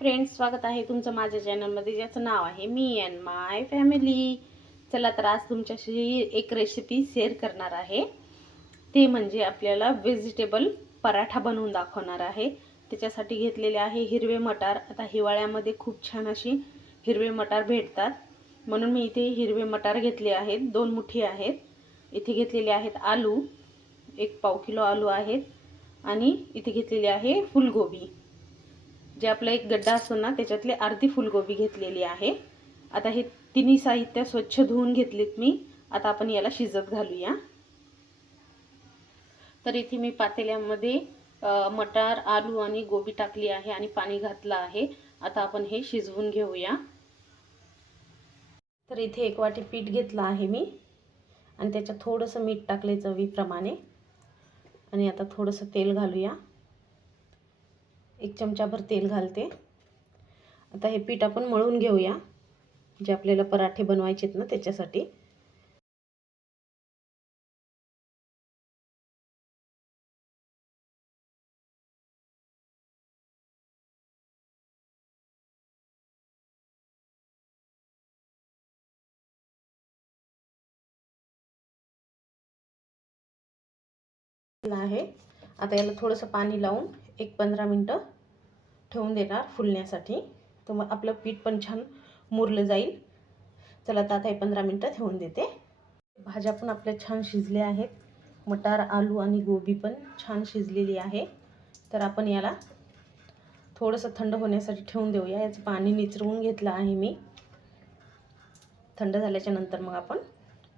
Friends स्वागत आहे तुमचं माझ्या चॅनलमध्ये ज्याचं नाव आहे मी अँड माय फॅमिली चला तर आज तुमच्याशी एक रेसिपी शेअर करणार आहे. ते म्हणजे आपल्याला व्हेजिटेबल पराठा बनवून दाखवणार आहे. त्याच्यासाठी घेतलेले आहे हिरवे मटार. आता हिवाळ्यामध्ये खूप छान अशी हिरवे मटार भेटतात. म्हणून मी इथे हिरवे मटार घेतले आहेत. दोन मुठी आहेत. इथे घेतलेले आहेत आलू. एक पाव किलो आलू आहेत. आणि इथे घेतलेले आहे फुलगोबी. जे आपला एक गड्डा असतो ना त्याच्यातली अर्धी फुलगोबी घेतलेली आहे. आता हे तिन्ही साहित्य स्वच्छ धुवून घेतलीत मी. आता आपण याला शिजत घालूया. तर इथे मी पातेल्यामध्ये मटार आलू आणि गोबी टाकली आहे आणि पाणी घातलं आहे. आता आपण हे शिजवून घेऊया. तर इथे एक वाटी पीठ घेतलं आहे मी. आणि त्याच्यात थोडंसं मीठ टाकले चवीप्रमाणे. आणि आता थोडंसं तेल घालूया. एक चमचाभर तेल घालते. आता हे पीठ आपण मळून घेऊया. जे आपल्याला पराठे बनवायचे आहेत ना त्याच्यासाठी. आहे. आता याला थोडंसं पाणी लावून एक पंधरा मिनटं ठेवून देणार फुलण्यासाठी. तर मग आपलं पीठ पण छान मुरलं जाईल. चला तर आता हे पंधरा मिनटं ठेवून देते. भाज्या पण आपल्या छान शिजल्या आहेत. मटार आलू आणि गोबी पण छान शिजलेली आहे. तर आपण याला थोडंसं थंड होण्यासाठी ठेवून देऊया. याचं पाणी निचरवून घेतलं आहे मी. थंड झाल्याच्यानंतर मग आपण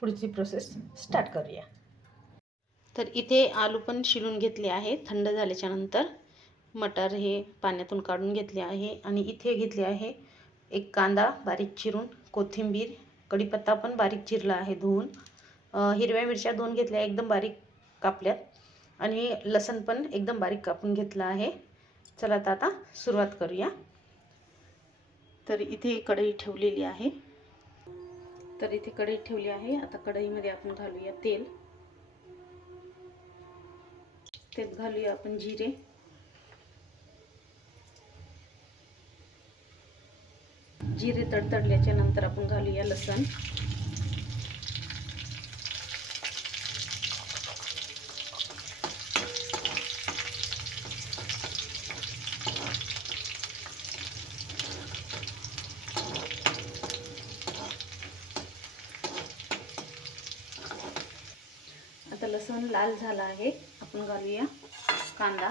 पुढची प्रोसेस स्टार्ट करूया. तर इथे आलू पण शिलून घेतले आहे. थंड झाल्याच्यानंतर मटार हे पाण्यातून काढून घेतले आहे आणि इथे घेतले आहे एक कांदा बारीक चिरून कोथिंबीर कढीपत्ता पण बारीक चिरला आहे धुवून. हिरव्या मिरच्या दोन घेतल्या एकदम बारीक कापल्यात आणि लसण पण एकदम बारीक कापून घेतलं आहे. चला तर आता सुरुवात करूया. तर इथे कढई ठेवलेली आहे. तर इथे कढई ठेवली आहे. आता कढईमध्ये आपण घालूया तेल. तेल घालूया आपण जिरे. जिरे तडतडल्याच्या नंतर आपण घालूया लसण. आता लसूण लाल झाला आहे. आपण घालूया कांदा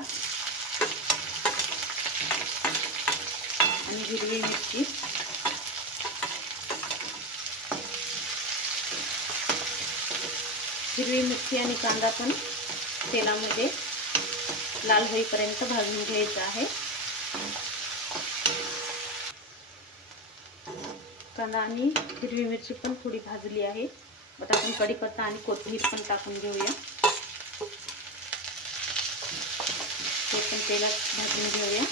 आणि हिरवी मिरची. हिरवी मिरची आणि कांदा पण तेलामध्ये लाल होईपर्यंत भाजून घ्यायचा आहे. कांदा आणि हिरवी मिरची पण थोडी भाजली आहे. आता आपण कढीपत्ता आणि कोथिंबीर पण टाकून घेऊया. ते पण तेलात भाजून घेऊया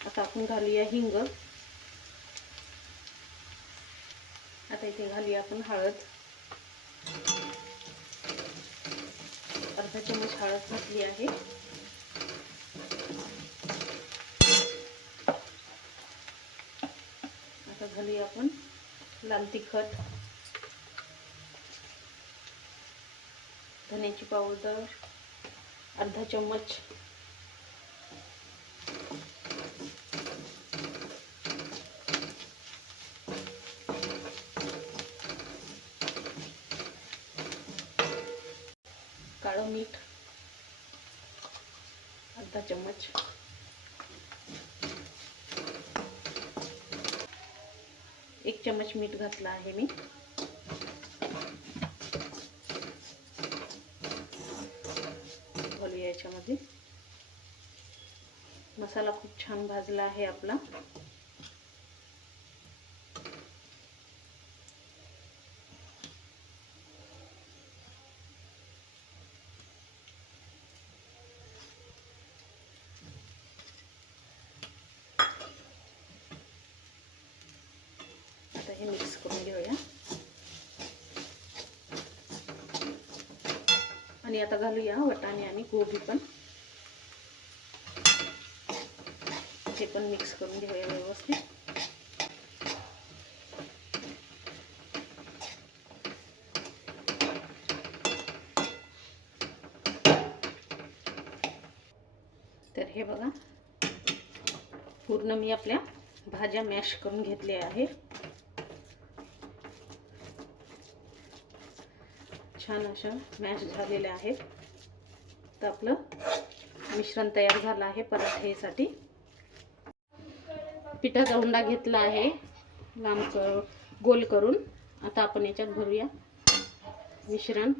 आता आपण घालूया हिंग. आता इथे घालूया आपण हळद. अर्धा चमच हळद घातली आहे. आता घालूया आपण लाल तिखट. धन्याची पावडर. अर्धा चम्मच काळं मीठ अर्धा चम्मच एक चम्मच मीठ घातलं आहे मी. घालूया याच्यामध्ये. मसाला खूप छान भाजला आहे आपला. हे मिक्स करून घेऊया आणि आता घालूया वटाणे आणि गोबी पण हे पण मिक्स करून घेऊया व्यवस्थित तर हे बघा. पूर्ण मी आपल्या भाज्या मॅश करून घेतल्या आहे छान अशा मॅश झालेल्या आहेत. तर आपलं मिश्रण तयार झालं आहे पराठेसाठी पिठाचा हुंडा घेतला आहे. लांब कर गोल करून. आता आपण याच्यात भरूया मिश्रण.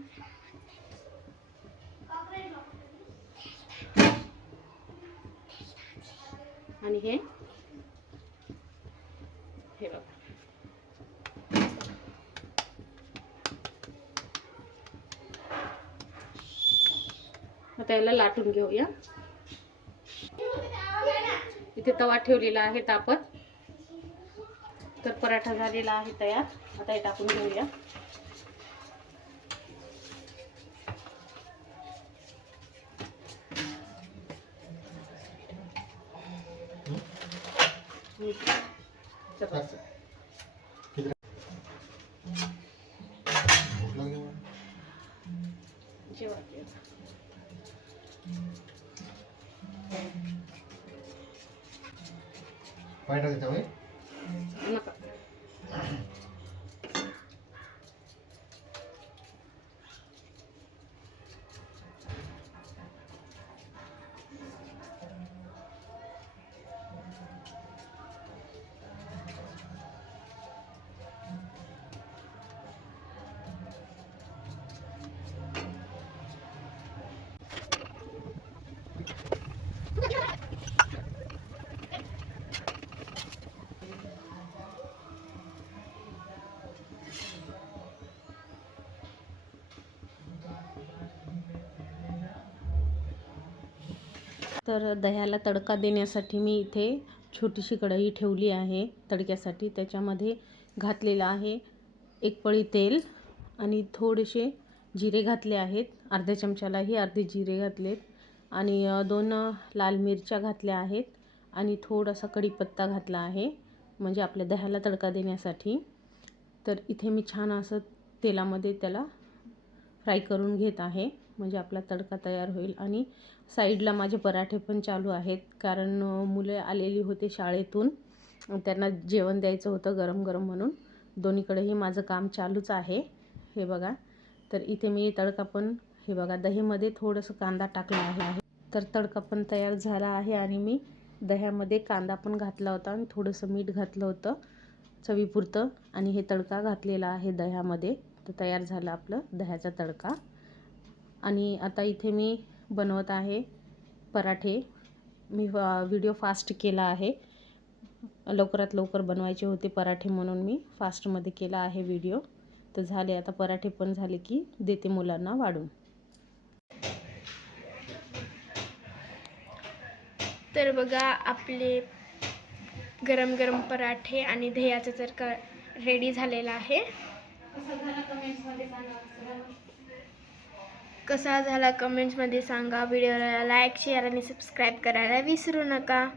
आणि हे हे बघा आता याला लाटून घेऊया. इथे तवा ठेवलेला आहे तापत. तर पराठा झालेला आहे तयार. आता हे टाकून घेऊया. चपाती. ¿Cuál es la que te voy? तर दह्याला तडका देण्यासाठी मी इथे छोटीशी कढई ठेवली आहे तडक्यासाठी. त्याच्यामध्ये घातलेलं आहे एक पळी तेल आणि थोडेसे जिरे घातले आहेत. अर्ध्या चमच्यालाही अर्धे जिरे घातलेत. आणि दोन लाल मिरच्या घातल्या आहेत आणि थोडासा कढीपत्ता घातला आहे म्हणजे आपल्या दह्याला तडका देण्यासाठी. तर इथे मी छान असं तेलामध्ये त्याला फ्राय करून घेत आहे. म्हणजे आपला तडका तयार होईल. आणि साईडला माझे पराठे पण चालू आहेत. कारण मुले आलेली होते शाळेतून. त्यांना जेवण द्यायचं होतं गरम गरम म्हणून. दोन्हीकडेही माझं काम चालूच आहे. हे बघा. तर इथे मी तडका पण हे बघा दहीमध्ये थोडंसं कांदा टाकला आहे. तर तडका पण तयार झाला आहे आणि मी दह्यामध्ये कांदा पण घातला होता आणि थोडंसं मीठ घातलं होतं चवीपुरतं. आणि हे तडका घातलेला आहे दह्यामध्ये. तर तयार झालं आपलं दह्याचा तडका. आणि आता इथे मी बनवत आहे पराठे. मी व्हिडिओ फास्ट केला आहे. लवकरात लवकर बनवायचे होते पराठे म्हणून मी फास्टमध्ये केला आहे व्हिडिओ तर झाले आता पराठे पण झाले की देते मुलांना वाढून. तर बघा आपले गरम गरम पराठे आणि दह्याचा तडका रेडी झालेला आहे. कसा झाला कमेंट्समध्ये सांगा. व्हिडिओला लाईक शेअर आणि सबस्क्राईब करायला विसरू नका.